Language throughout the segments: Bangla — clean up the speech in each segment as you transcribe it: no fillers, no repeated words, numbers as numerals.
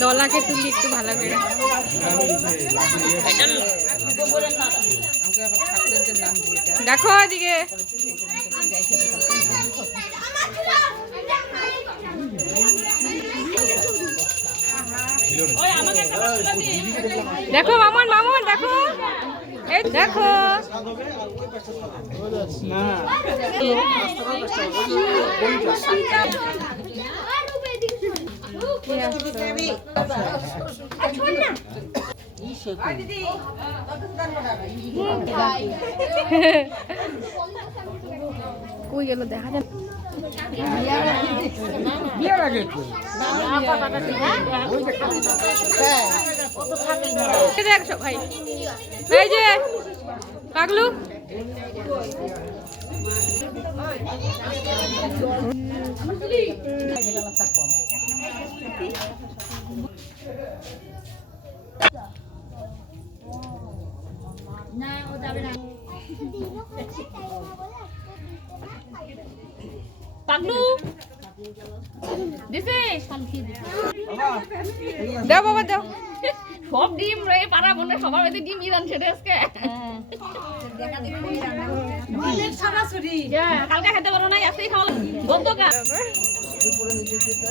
দলাকে তুলি একটু ভালো করে। দেখো ওদিকে দেখো মামন মামন দেখো এই দেখো কই গেল দেখা যায় বিয়ার আগে দেখছো ভাই এই যে পাগলু না ও যাবে না পাগলু দিছে দাও বাবা দাও সব ডিম রে পাড়া বনে সবার মধ্যে ডিম ইরান ছেড়ে আজকে দেখা দিবি রান্না ডিমের ছানাছুরি হ্যাঁ কালকে খেতে পারো না আজকেই খাওয়া বন্ধ কা দুপুরে নিচে দিতে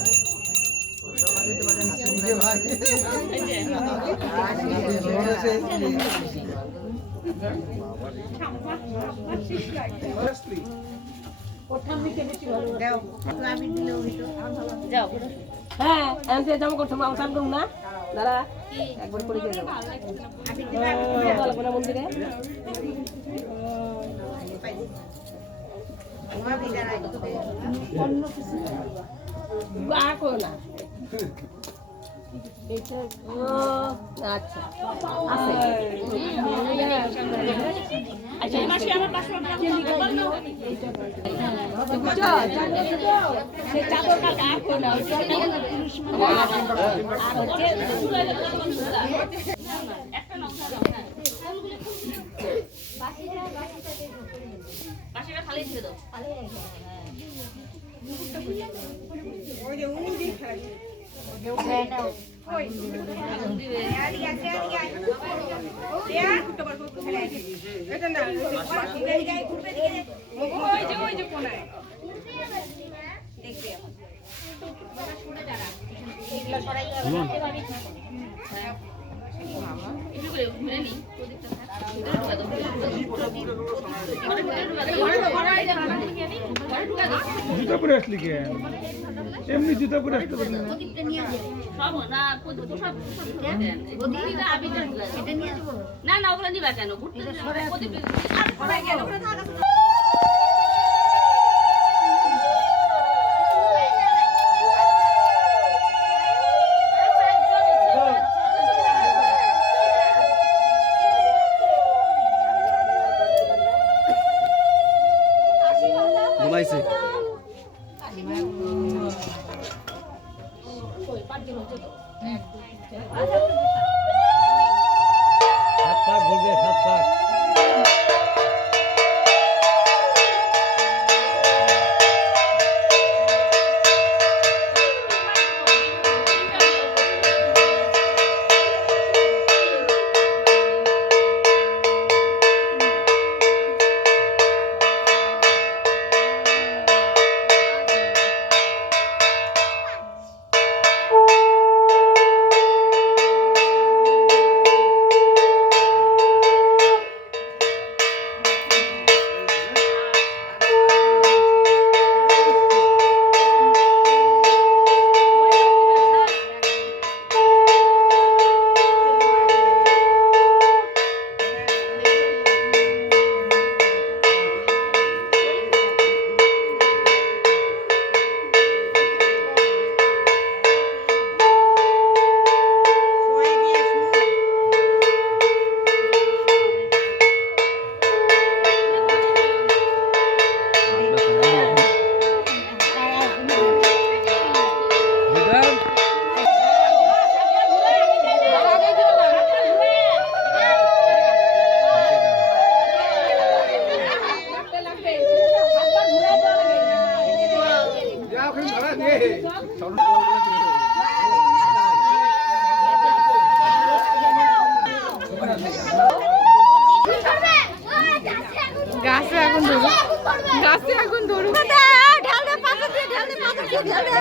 মন্দিরে আচ্ছা জুতা পরে আসলি কে এমনি জুতা পরে আসতে পারি না সব না পোশাক ওদিকে আবিটা এটা নিয়ে যাব না না ওগুলো নিবা কেন ঘুরতে প্রদীপ আর পড়াই গেল ওখানে থাকা ঘুমাইছে গাছে আগুন ধরুক, গাছে আগুন ধরুক। ঢালবে পাতা দিয়ে, ঢালবে পাতা দিয়ে, ঢালবে।